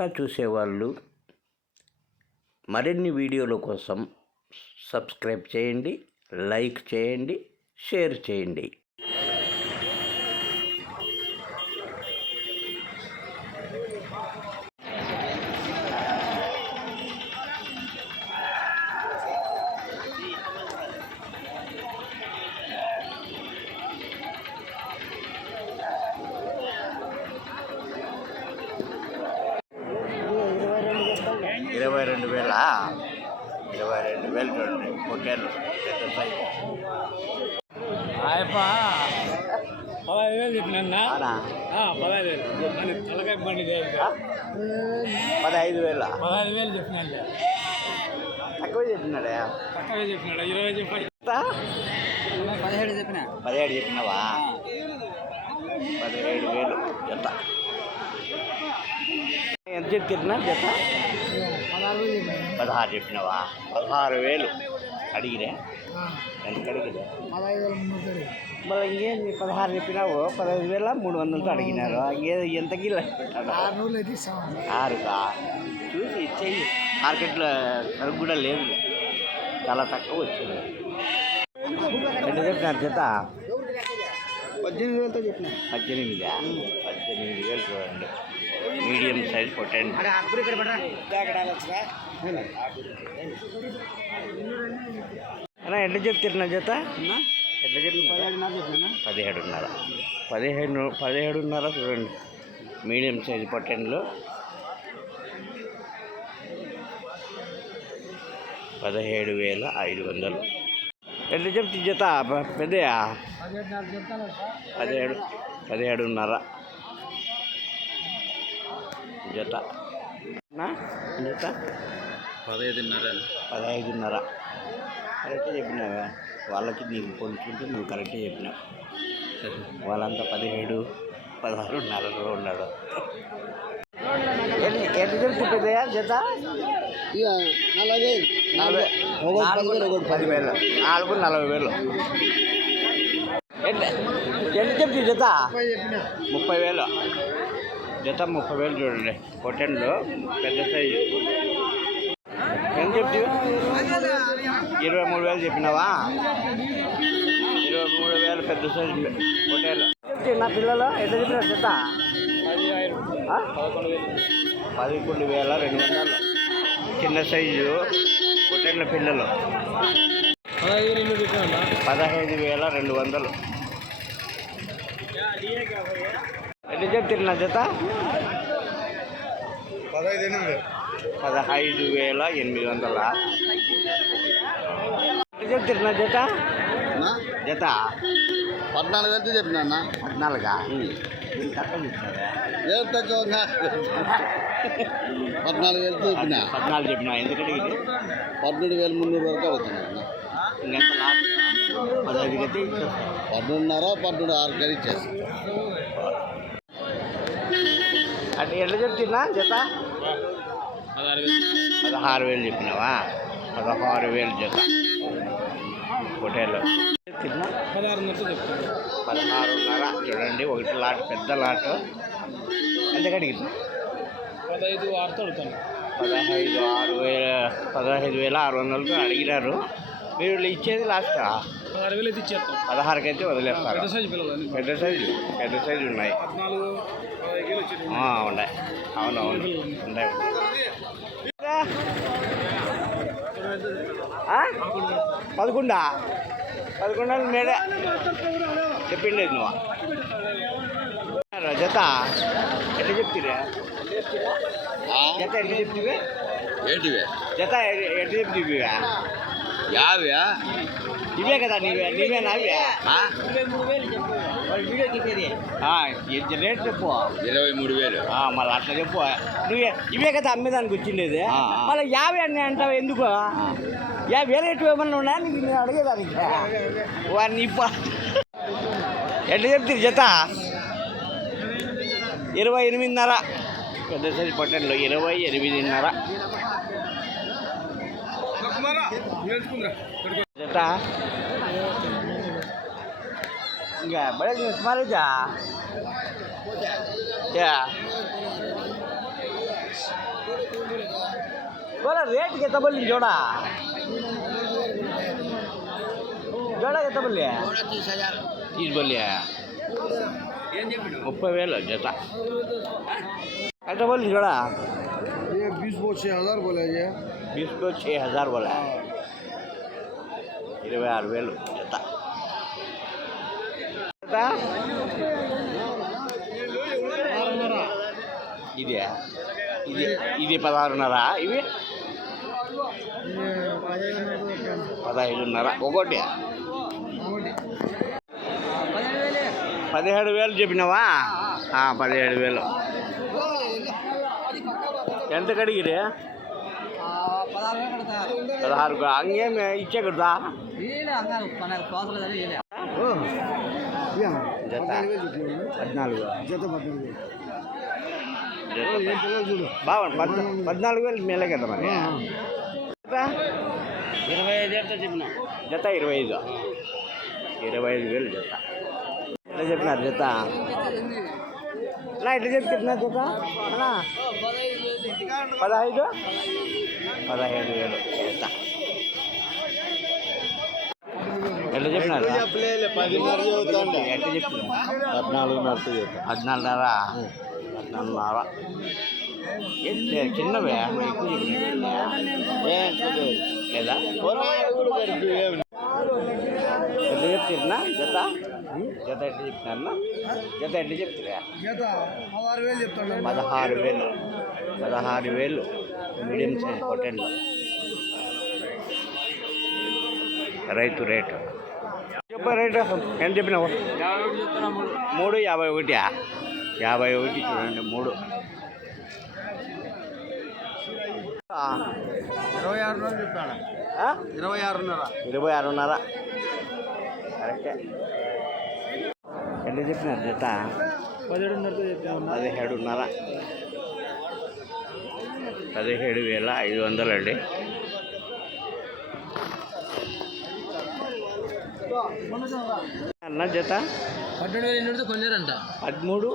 కొత్తగా చూసేవాళ్ళు మరిన్ని వీడియోల కోసం సబ్స్క్రైబ్ చేయండి, లైక్ చేయండి, షేర్ చేయండి. ఇరవై రెండు వేలు చూడండి. పొట్టేళ్ళు పెద్ద సైజు. 15,000 చెప్పినా 15,000 తలకాయ బండి 15,000 15,000 చెప్పినా తక్కువ చెప్పినాడే. 20 చెప్పి 17 చెప్పినా 17 చెప్పినావా? 17,000 జత. ఎంత చెప్తున్నా జత? 16 చెప్పినావా? 16,000 అడిగిరే. ఎంత అడిగిరే? మళ్ళీ ఇంకేం 16 చెప్పినావు, 15,300 అడిగినారు. ఎంతకి 6కా? చూసి ఇచ్చేయి. మార్కెట్లో సరుకు కూడా లేదు, చాలా తక్కువ వచ్చింది. ఎంత చెప్పినారు జత? 18,000తో చెప్పిన. 18,000 చూడండి. మీడియం సైజ్ పొట్టండి. అన్నా ఎట్లా చెప్తున్నా జత? ఎట్లా చెప్పిన? 17,500 చూడండి. మీడియం సైజ్ పొట్టండ్లు 17,500. ఎట్లా చెప్తే జత? పెద్దయా? 17,500 జత. జత 15,500 కరెక్టే చెప్పినావా? వాళ్ళకి నీకు కొనుక్కుంటే నువ్వు కరెక్టే చెప్పినావు. వాళ్ళంతా 17,500 ఉన్నాడు. ఎట్లా చెప్తే పెద్దయా జత? 40,000 10,000 4 40,000. ఎట్లా చెప్తే జత? 30,000 జత. 30,000 చూడండి. పొట్టెండ్లు పెద్ద సైజు. ఎంత చెప్తే? 23,000 చెప్పినావా? 23,000 పెద్ద సైజు పొట్టేళ్ళు. నా పిల్లలు ఎట్లా చెప్పినా జత? 11,200 చిన్న సైజు పొట్టేళ్ళ పిల్లలు. 15,200. ఎట్లా చెప్తున్నా జత? 15,800. ఎట్లా చెప్తున్నా జత? జత 14,000 చెప్పినా. 14గా? తక్కువ చెప్తారా? 14,000 చెప్పినా. 14 చెప్పినా. ఎందుకంటే ఇది 17,300 వరకు అవుతుంది. ఇంకెంత లాస్ట్? 15 అయితే 12,500 ఇచ్చేస్తాను. అంటే ఎట్లా చెప్తున్నా జత? 16,000 చెప్పినావా? 16,000 జత పొట్టేళ్ళు. చెప్తున్నా 16,500 చూడండి. ఒకటి లాట్, పెద్ద లాట్. ఎంతకు అడిగింది? 15,600 అడిగినారు. మీరు ఇచ్చేది లాస్ట్ 16కి అయితే వదిలేస్తారు. పెద్ద సైజు ఉన్నాయి. ఉన్నాయి. అవునవును ఉన్నాయి. 11 మేడే చెప్పిండేది నువ్వు. జత ఎట్లా చెప్తిరా? జత ఎట్లా చెప్తివి? ఏంటివే జత ఎట్లా చెప్తివి? యావే ఇవే కదా నీవేనా? రేట్ చెప్పు. 23,000. మళ్ళీ అట్లా చెప్పు. నువ్వే ఇవే కదా అమ్మేదానికి వచ్చిండేది. మళ్ళీ 50 అని అంటావు ఎందుకు? 50,000 రేటు ఏమన్నా ఉన్నా నీకు నేను అడిగేదానికి? వాడిని ఎట్లా చెప్తారు జత? 28,500 పెద్ద సైజు పొట్టంలో 28,500 జత. ఇంకా బడే మారేజా ರೇಟ್ ಗೆತ್ತ ಬಲ್ಲಿ ಜೋಡ జోడ ఎంత బల్లి 30 బల్లి 30,000 జత ఎంత బల్లి జోడ ये 20 को 6000 बोला ये 20 को 6000 बोला 26,000 జత ఇది ఇది ఇది 16,500 ఇవి 15,500 ఒకటి 17,000 చెప్పినావా 17,000 ఎంత కడిగిరే 16 హంగేమి ఇచ్చే కదా జత 14 जत 14 బాగుంది 14,000 మేలే కదా మరి 25,000 చెప్పిన జత 25,000 జత ఎట్లా చెప్పినారు జత ఎట్లా చెప్తున్నా జత 15,000 జత ఎట్లా చెప్పినారు ఎట్లా చెప్తున్నారు 14,500 చిన్నవే ఎక్కువ లేదా ఎట్లా చెప్తున్నా జత జత ఎట్లా చెప్తున్నా జత ఎట్లా చెప్తున్నా जत 16,000 చెప్తాడు 16,000 మీడియం సైజ్ పొటెన్లో రైతు రేటు చెప్ప రేటు ఎంత చెప్పినావు 3,51 51 చూడండి 3 26,500 చెప్తాడు 26,500 కరెక్టే ఎంత చెప్పినారు జత 17,500 17,500 అండి అన్న జత 12,200 కొన్నారంట 13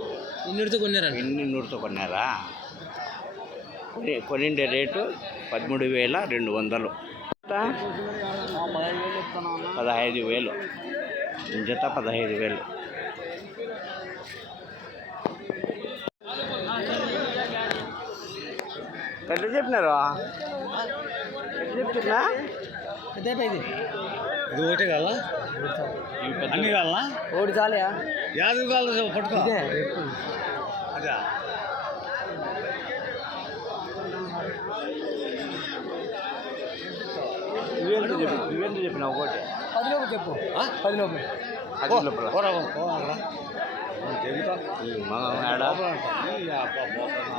200 కొన్నారంట 200 కొన్నారా కొనిండే రేటు 13,200 15,000 జత 15,000 ఎట్లా చెప్పినారు ఎట్లా చెప్తున్నా ఇది ఒకటి కావాలా అన్ని కావాలా ఒకటి చాలే యాభై కావాలి పట్టుకో అదే నువ్వెంత చెప్పినావు ఒకటి 10 లోపు చెప్పు 10 లోపు 10 లోపల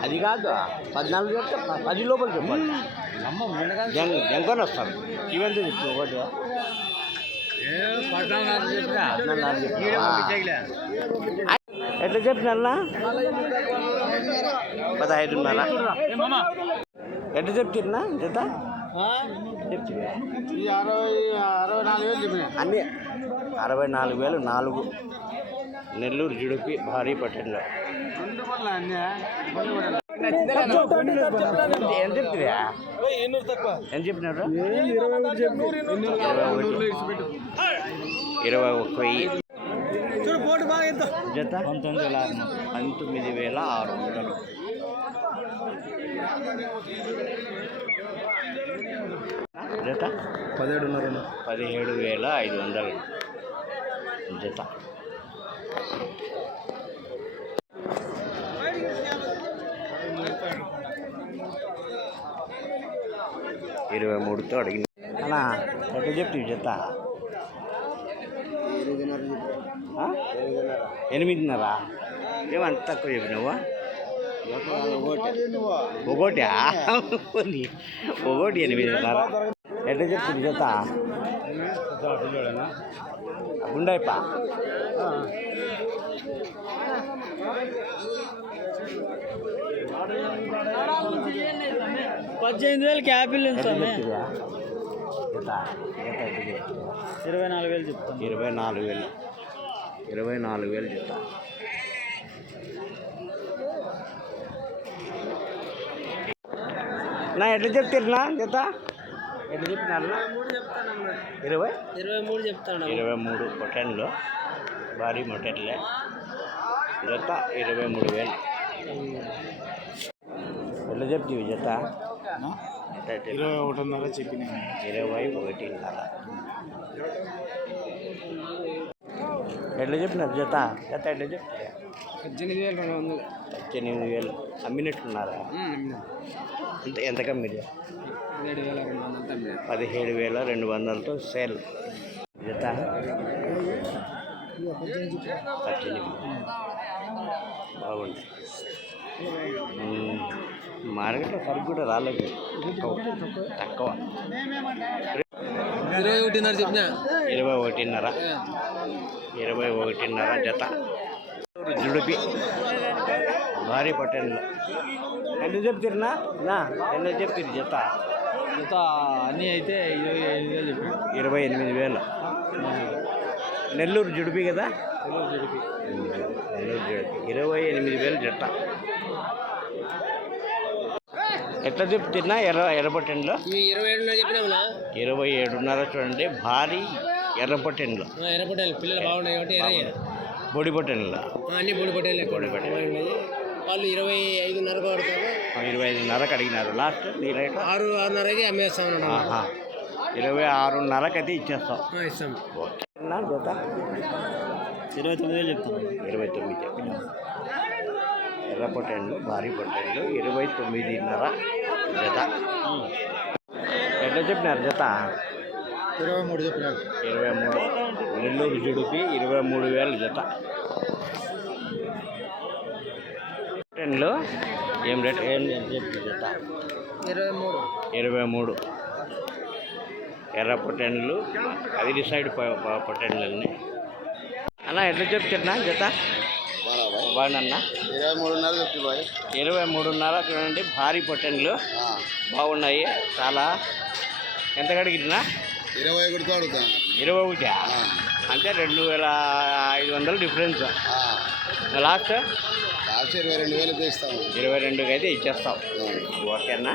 అది కాదు 14 చెప్తే 10 లోపల చెప్పాలి ఎంకొని వస్తారు ఇవెంత చెప్పు ఒకటి 14 ఎట్లా చెప్పినా 15,500 ఎట్లా చెప్తున్నా జత చెప్తున్నా 64,000 చెప్పిన అన్నీ 64,000 4 నెల్లూరు జుడిపి భారీ పట్టణంలో ఎంత చెప్తున్నా ఎంత చెప్పినారు 21,000 జత 19,600 జత 17,500 జత 23తో అడిగింది అన్నా ఎట్లా చెప్తావు జత 8,500 ఏమంత తక్కువ చెప్పినావా ఒకటి 8,500 ఎట్లా చెప్తుంది జత గుండైప $18,000 యాపిల్ జత 24,000 చెప్తాను 24,000 జత నా ఎట్లా చెప్తారునా జత ఎట్లా చెప్పినారు 23 చెప్తాను 23 పొటెన్లు భారీ మొటెన్లే జత 23,000 ఎట్లా చెప్ತೀವಿ జత 21.5 చెప్పిన 21.5 ఎట్లా చెప్పినారు జత జత ఎట్లా చెప్తారు 18,200 అమ్మినట్టున్నారా ఎంత కమ్మిది 17,200తో సేల్ జత 18 బాగుంది మార్కెట్లో సరుకు కూడా రాలేదు తక్కువ 21.5 చెప్పిన 21.5 జత జుడిపి భారీ పొట్టెన్లు ఎంత చెప్తారునా ఎంత చెప్తారు జత అన్నీ అయితే 25,000 చెప్పి 28,000 నెల్లూరు జుడిపి కదా జడిపి నెల్లూరు జుడిపి 28,000 జత ఎట్లా చెప్తున్నా ఎర్రపొట్టెన్లు ఇవి 27 చెప్పినామునా 27.5 చూడండి భారీ ఎర్రపొట్టెన్లు ఎర్రపొట్టేలు పిల్లలు బాగున్నాయి కాబట్టి బొడి పొట్టెన్లు అన్ని పొడి పొట్టేలు బొడి పొట్టెన్లు వాళ్ళు 25.5 పడతారు 25.5కి అడిగినారు లాస్ట్ నీ రేటు 6.5కి అమ్మేస్తాం 26.5కి అయితే ఇచ్చేస్తాం ఇస్తాం ఓకే జత 29,000 చెప్తాం 29 చెప్పిన ఎర్ర పొట్టెన్లు భారీ పొట్టెన్లు 29.5 జత ఎట్లా చెప్పినారు జత 23 చెప్పినారు 23 నెల్లూరు జుడిపి 23,000 జత పొట్టెన్లు ఏం రేట్ ఏం చెప్పి జత 23 ఎర్ర పొట్టెన్లు అది సైడ్ పొట్టెన్లన్నీ అన్న ఎట్లా చెప్తున్నా జత బాగున్నా 23.5 చెప్తి బాయ్ 23.5 చూడండి భారీ పొట్టెన్లు బాగున్నాయి చాలా ఎంత కడిగినా 21 అడుగుతాను 21 అంటే 2,500 డిఫరెన్స్ లాస్ట్ 22,000 ఇస్తాము 22కి అయితే ఇచ్చేస్తాం ఓకేనా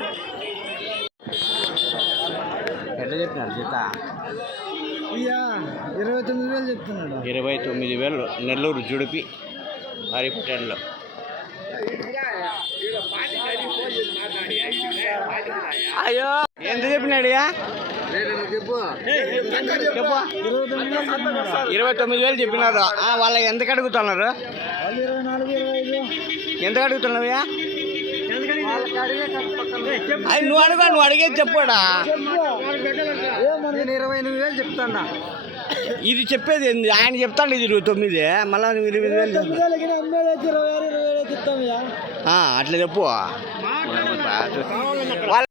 ఎట్లా చెప్పినారు జత 29,000 చెప్తున్నాడు 29,000 నెల్లూరు జుడిపి భారీ పొట్టెన్లు అయ్యో ఎంత చెప్పినాడియా చెప్పు 29,000 చెప్పినారు వాళ్ళ ఎంతకు అడుగుతున్నారు ఎంతకు అడుగుతున్నావయ్యా అది నువ్వు అడిగేది చెప్పాడా 28,000 చెప్తాడా ఇది చెప్పేది ఏంది ఆయన చెప్తాడు ఇది 29 మళ్ళీ 28,000 అట్లా చెప్పు